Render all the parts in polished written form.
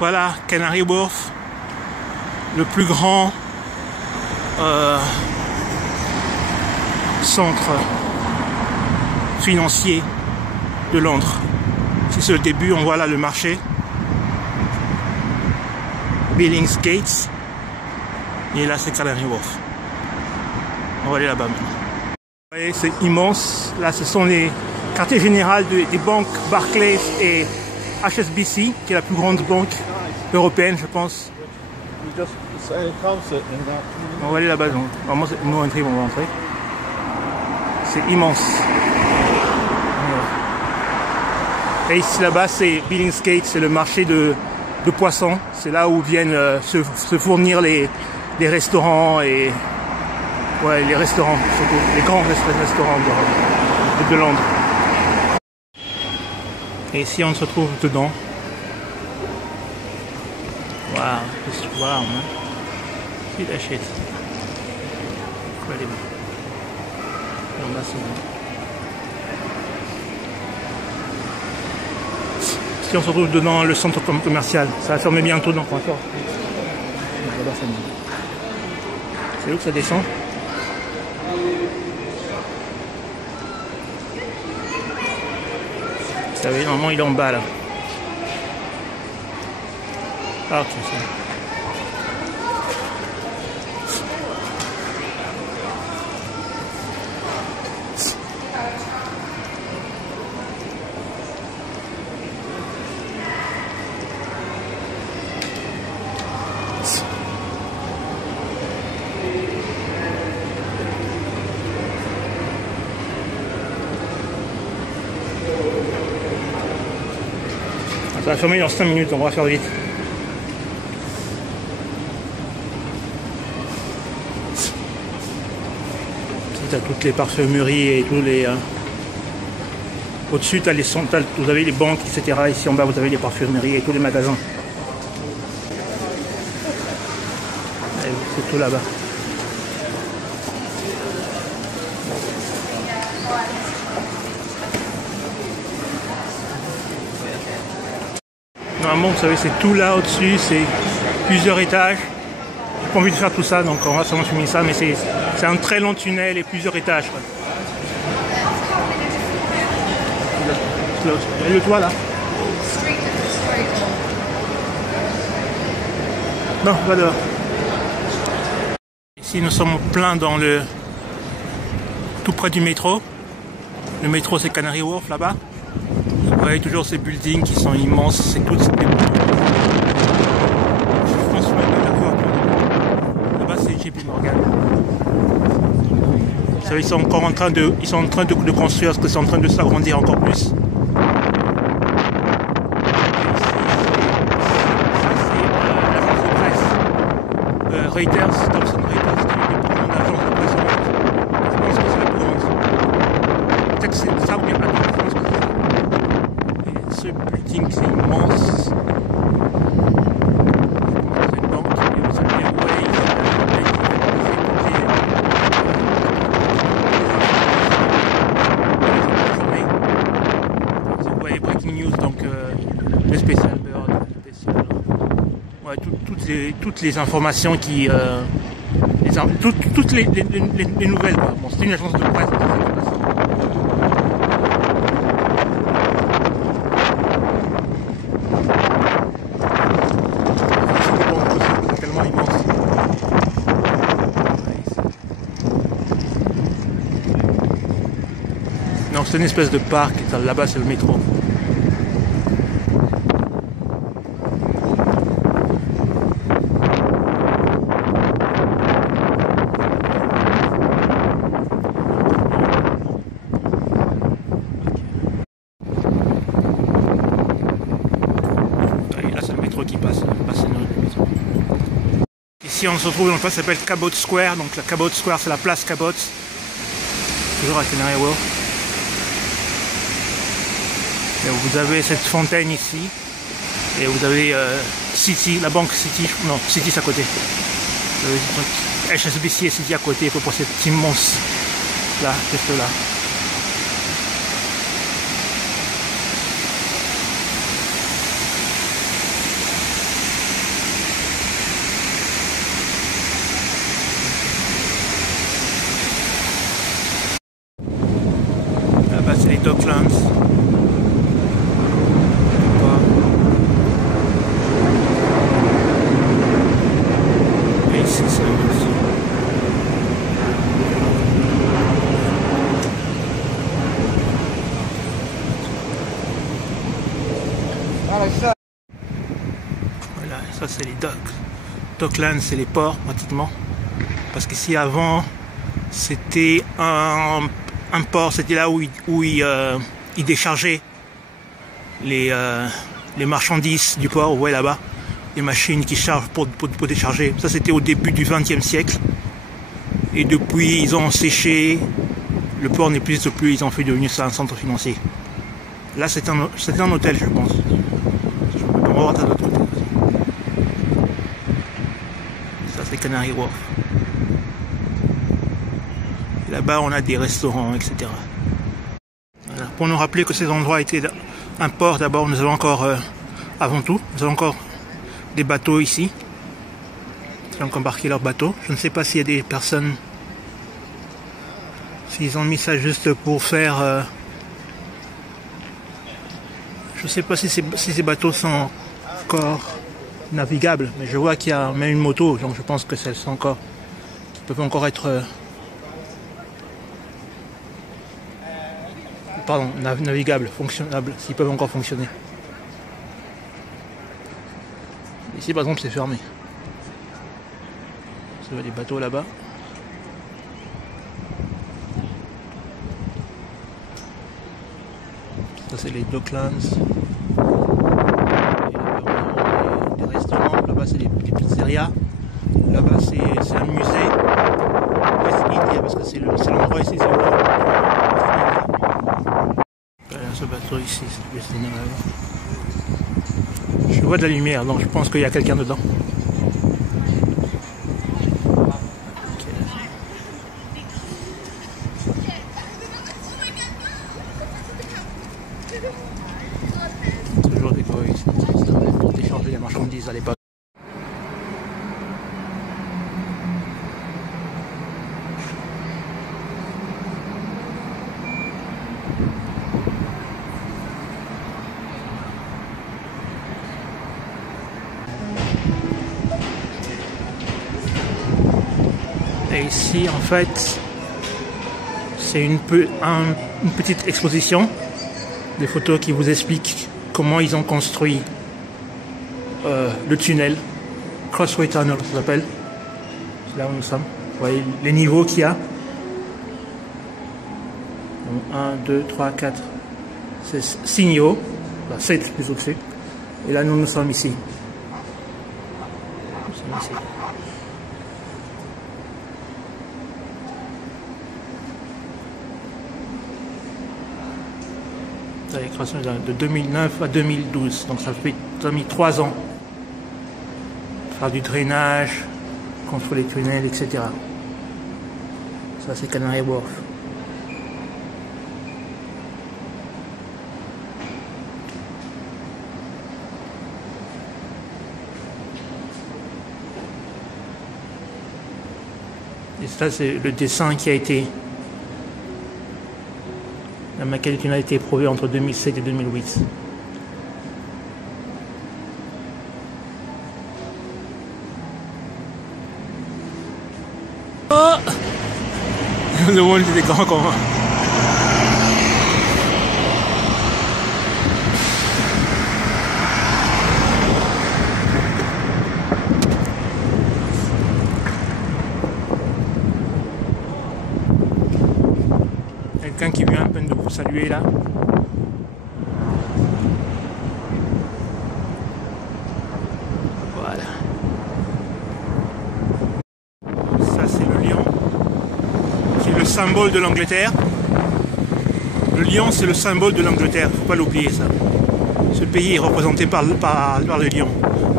Voilà, Canary Wharf, le plus grand centre financier de Londres. Si c'est le début, on voit là le marché. Billingsgate. Et là, c'est Canary Wharf. On va aller là-bas maintenant. Vous voyez, c'est immense. Là, ce sont les quartiers généraux des banques Barclays et HSBC, qui est la plus grande banque européenne, je pense. On va aller là-bas. Vraiment, nous, on va entrer. C'est immense. Et ici, là-bas, c'est Billingsgate, c'est le marché de poissons. C'est là où viennent se fournir les restaurants et... Ouais, les restaurants, surtout, les grands restaurants de Londres. Et ici, on se trouve dedans. Wow, just wow, man. See that shit. Incredible. Non, là, c'est bon. Si on se retrouve dedans le centre commercial, ça va fermer bientôt, donc on va faire. C'est où que ça descend? Vous savez, normalement il est en bas là. Ah ok, c'est ça. Ça va fermer dans 5 minutes, on va faire vite. Tu as toutes les parfumeries et tous les... Au-dessus, vous avez les banques, etc. Ici en bas, vous avez les parfumeries et tous les magasins. C'est tout là-bas. Normalement, vous savez, c'est tout là au-dessus, c'est plusieurs étages. J'ai pas envie de faire tout ça, donc on va sûrement filmer ça, mais c'est un très long tunnel et plusieurs étages. Et le toit là. Non, va dehors. Ici, nous sommes plein dans le... tout près du métro. Le métro, c'est Canary Wharf là-bas. Vous voyez toujours ces buildings qui sont immenses, c'est toutes ces... Là-bas c'est JP Morgan. Vous savez, ils sont encore en train de construire, parce que c'est en train de s'agrandir encore plus. Reuters, Thomson Reuters, qui est une grande agence de presse. Je pense que c'est la plus grande. Peut-être que c'est ça ou bien pas, je pense que c'est ça. Ce building c'est immense. C'est une banque qui vous a mis away. C'est way breaking news, donc le Special Bird, ouais, toutes les informations qui toutes les nouvelles quoi. Bon, c'est une agence de presse. Donc c'est une espèce de parc, là-bas c'est le métro. Et là c'est le métro qui passe, là c'est le métro. Ici on se retrouve dans une place qui s'appelle Cabot Square, donc la Cabot Square c'est la place Cabot, toujours à Canary Wharf. Et vous avez cette fontaine ici, et vous avez City, la banque City, non, City c'est à côté. Vous avez HSBC et City à côté, pour cette immense, là, juste là. Voilà, ça c'est les docks. Docklands, c'est les ports pratiquement. Parce qu'ici avant, c'était un port, c'était là où ils déchargeaient les marchandises du port. Vous voyez là-bas, les machines qui chargent pour décharger. Ça c'était au début du XXe siècle. Et depuis, ils ont séché. Le port n'existe plus, ils ont fait devenu ça un centre financier. Là, c'est un hôtel, je pense. On va voir de l'autre côté. Ça, c'est Canary Wharf. Là-bas, on a des restaurants, etc. Voilà. Pour nous rappeler que ces endroits étaient un port, d'abord, nous avons encore, avant tout, nous avons encore des bateaux ici. Ils ont embarqué leurs bateaux. Je ne sais pas s'il y a des personnes, s'ils ont mis ça juste pour faire... je ne sais pas si ces bateaux sont encore navigables, mais je vois qu'il y a même une moto, donc je pense que celles sont encore, qui peuvent encore être, pardon, navigables, fonctionnables, s'ils peuvent encore fonctionner. Ici par exemple c'est fermé. Ça va des bateaux là-bas. Ça c'est les Docklands. Des restaurants, là-bas c'est des pizzerias. Là-bas c'est un musée. West India parce que c'est l'endroit ici. Voilà ce bateau ici, c'est West India là-bas. Je vois de la lumière, donc je pense qu'il y a quelqu'un dedans. Toujours des boys pour décharger les marchandises à l'époque. Et ici en fait c'est une petite exposition, des photos qui vous expliquent comment ils ont construit le tunnel, Crossway Tunnel ça s'appelle, c'est là où nous sommes, vous voyez les niveaux qu'il y a, donc 1, 2, 3, 4, c'est 6 niveaux, 7 plus au-dessus, et là nous sommes ici. Nous sommes ici. De 2009 à 2012, donc ça a mis 3 ans. Faire du drainage, construire les tunnels, etc. Ça c'est Canary Wharf. Et ça c'est le dessin qui a été... La maquette du tunnel a été éprouvée entre 2007 et 2008. Oh, le monde était grand comme moi. Quelqu'un qui vient à peine de vous saluer là. Voilà. Ça c'est le lion, qui est le symbole de l'Angleterre. Le lion c'est le symbole de l'Angleterre, faut pas l'oublier ça. Ce pays est représenté par le lion.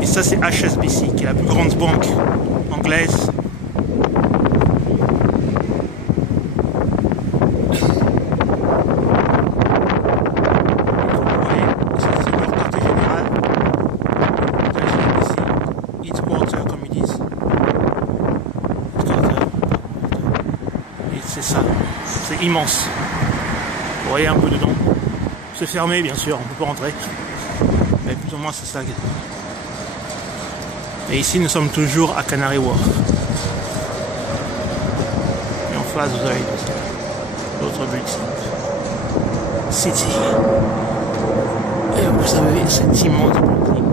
Et ça c'est HSBC, qui est la plus grande banque anglaise. C'est ça, c'est immense. Vous voyez un peu dedans. C'est fermé bien sûr, on ne peut pas rentrer. Mais plus ou moins c'est ça. Et ici nous sommes toujours à Canary Wharf. Et en face vous avez d'autres buildings. City. Et vous savez, c'est immense.